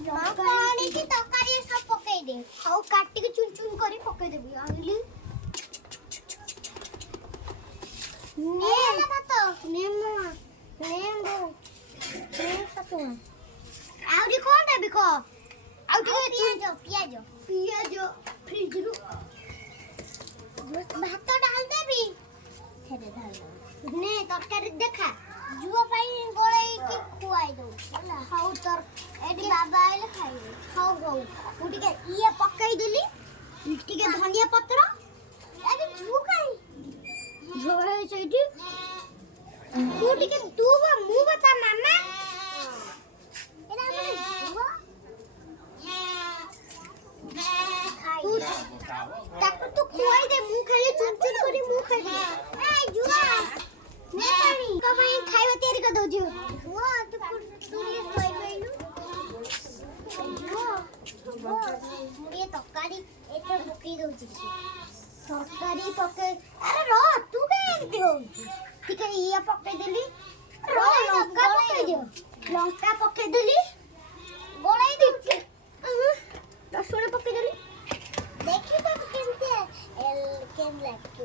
पानी की तकारी सब पकाई दे और काट के चुन चुन करी पकाई देबी आइली नेम भात नेम नेम्बू नेम ससुन आउरी कोन देबी को आउरी पियाज पियाज फ्रिज रु भात डाल देबी छेदे डाल ने तकारी देखा जुआ पाई गोळई की खुआई दो होला हाउ तर एडी बाबा आइले खाइले खाऊ गौ मु टिके इए पकाई देली टिके धनिया पत्र एबे जु काई जोए सेठी मु टिके दुबा मु बता मामा एना हमरे जुआ खाई ताकू तो खुआई दे मु खाली चुन चुन करी मु खाई ए जुआ ने पानी कमाई खाइबा तयारी कर दउ छु वो तो तुरी सोई गइलु वो मुड़े तकारी एते पकई दउ छि तकारी पके अरे रो तू के एंती हो ठीक है ये पके देली रो लंका पके दियो लंका पके देली गोलाई दी रसुण पके देली देखि तो केमते एल केम लागतो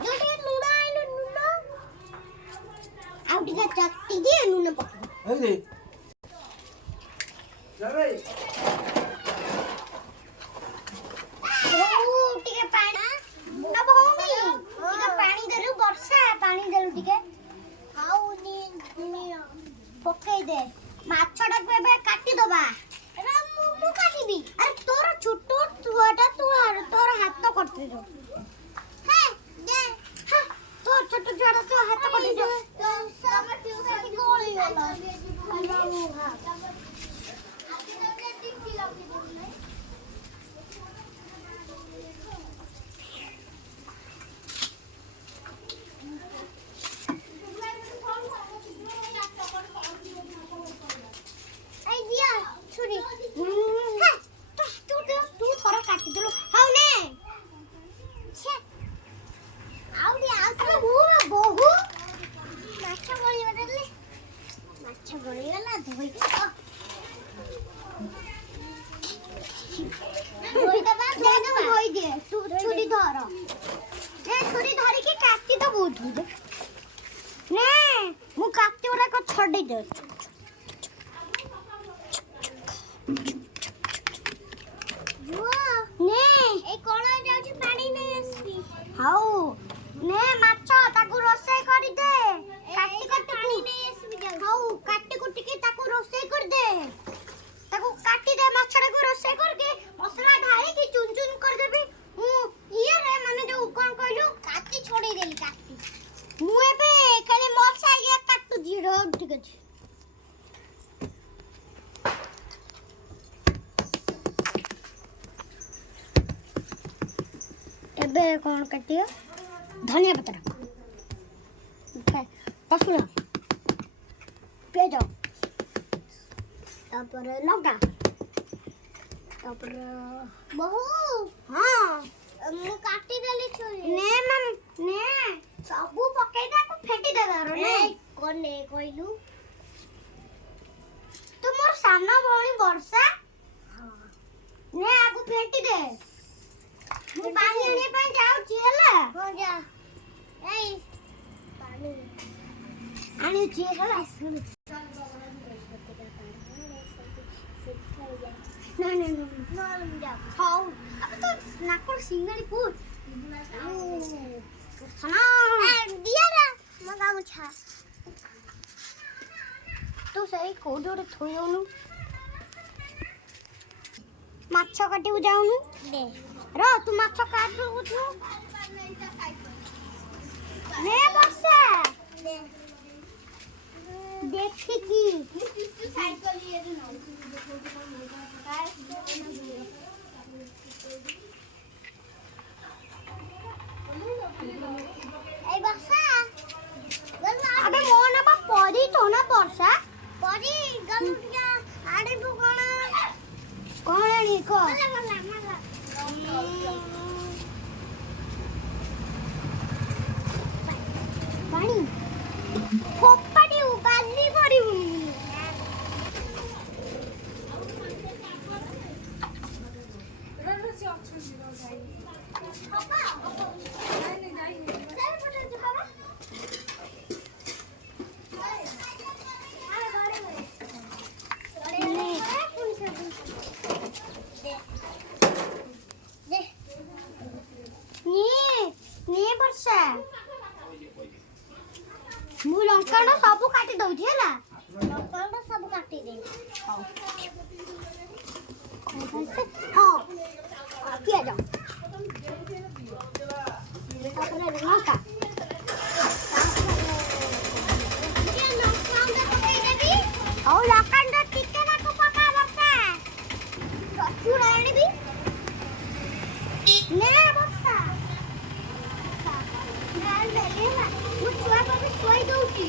जोटे लुड़ा आइलो नुनो आउटिका चक्टी दे नुनो पक ए दे जा भाई ओ टिके पानी अब होगी टिके पानी देलु वर्षा पानी देलु टिके आउ नी पके दे माछटा को एबे काटी दबा रा मु काटीबी अरे तोर छोटो तुआटा तोर हाथ करते जो छोटो छोटो तो हाथ पकड़ दो तो सब ट्यूशन गोली वाला हलवा हां आगे हमने टिक्की लगी दे आई दिया छुरी हां तू थोड़ा काट दलो हां ने छे आउडी आसले बहु माछ गळी वाले माछ गळी वाला धोई धोई दबा दे दो धोई दे तू छुरी धर ए छुरी धरि के काटी तो बहुत दे ने मु काटी वाला को छोड़ी दे जुआ ने ए कोला जाउची पानी नै आसबी हाउ ने माछ ताकू रोसे करी दे काटी काटी पानी नै आसबी जाउ हाउ काटी कुटी के ताकू रोसे कर दे ताकू काटी दे माछड़ा को रोसे करके मसाला ढाली के चुन चुन कर देबी हूं ये रे माने जो कोन कहलु काटी छोड़ी देली काटी मु एबे खाली मछा ये काटू जीरो ठीक अछि एबे कोन काटियो धनिया पत्ता रसुण पियाज तापर लंका तापर बहु हां मु काटी देली छोरी ने मम ने सबु पकेटा को फेटी देबारो ने कोने कोइलु तुमर सामना भौणी वर्षा हां ने आगु फेटी दे मु पानी आने पे जाऊ छी हला हो जा ए पानी आनी छी हला ना जा खाओ अब तो नाकोर सिंगड़ी पूछ सना दिया ना मगा मुछा तो सही कोडोरे थोयोनु माछ काटी जाऊनु दे रो तू माछ काट उठू ने बक्सा दे देखी की साइकिल ये न ए बक्सा अबे मोना बा परी तो ना वर्षा परी गलुटिया आड़े तू कोण नी को पानी फोपाड़ी बाली पड़ी ମୁଁ ଲଙ୍କାଟା ସବୁ କାଟି ଦଉଛି ହେଲା ଲଙ୍କାଟା ସବୁ କାଟି ଦେ ହଁ ପିଆଜ ତାପରେ ଲଙ୍କା ଆଉ ଲଙ୍କାଟା ଟିକେ ନାକୁ ପକା ବର୍ଷା ରସୁଣ ଆଣିବି ନେ ବର୍ଷା ମୁଁ ଛୁଆ ପାଖେ ଶୋଇ ଦଉଛି